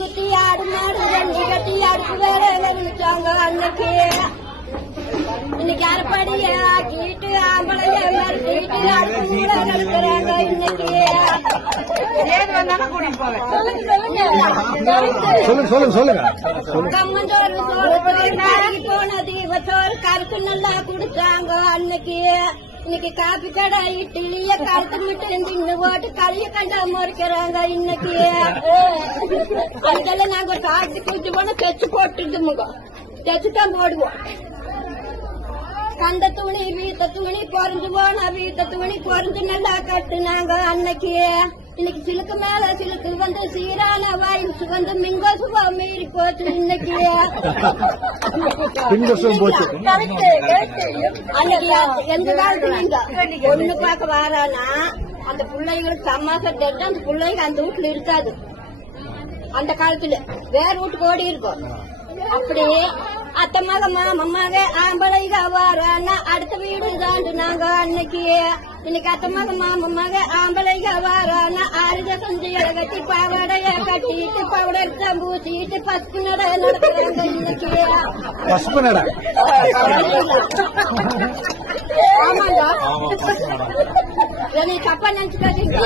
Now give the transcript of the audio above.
குத்தி ஆடு மாடு ரெண்டு கட்டி அடுப்பு வேற நினைச்சாங்க அன்னைக்கு. இன்னைக்கு அரைப்படிய ஆக்கிட்டு ஆம்பளைய மறுத்திட்டு அடுப்பு கூட நடத்துறாங்க இன்னைக்கு. கம்மஞ்சோறு சோறு போன தீபத்தோறு கருக்கு நல்லா குடிச்சாங்க அன்னைக்கு. இன்னைக்கு காப்பி கடை இட்லிய கருத்து மட்டும் தின்னு போட்டு களிய கண்டா முறைக்கிறாங்க இன்னைக்கு. அதுக்கெல்லாம் நாங்க ஒரு காய்ச்சி குடிச்சு போனா தைச்சு போட்டுடுமுங்க, தைச்சுதான் போடுவோம். கண்ட துணி வீத்த துணி பொறிஞ்சு போனா வீத்த துணி பொறிஞ்சு நல்லா கட்டுனாங்க அன்னைக்கு. இன்னைக்கு சிலுக்கு மேல சிலுக்கு வந்து சீரான வாய்ஸ் வந்து மிங்கோசுவா மீறி போச்சு இன்னைக்கு. அன்னைக்கு எந்த காலத்துல ஒண்ணு பார்க்க வாரானா அந்த பிள்ளைங்களுக்கு தமாசா தெரிஞ்சு அந்த பிள்ளைங்க அந்த வீட்டுல இருக்காது. அந்த காலத்துல வேற வீட்டுக்கு ஓடி இருக்கும். அப்படியே அத்தமாக மாமமாக ஆம்பளைக வாரானா அடுத்த வீடு தாண்டு நாங்க அன்னைக்கு. இன்னைக்கு அத்தமாக மாமமாக ஆம்பளைக வாரானா ஆறுத செஞ்சுகளை கட்டி பாவடைய கட்டிட்டு பவுடர் பூசிட்டு பஸ்பு நட நடக்கிறாங்க இன்னைக்கு. ஆமாங்க, தப்பா நினைச்சுக்காதீங்க.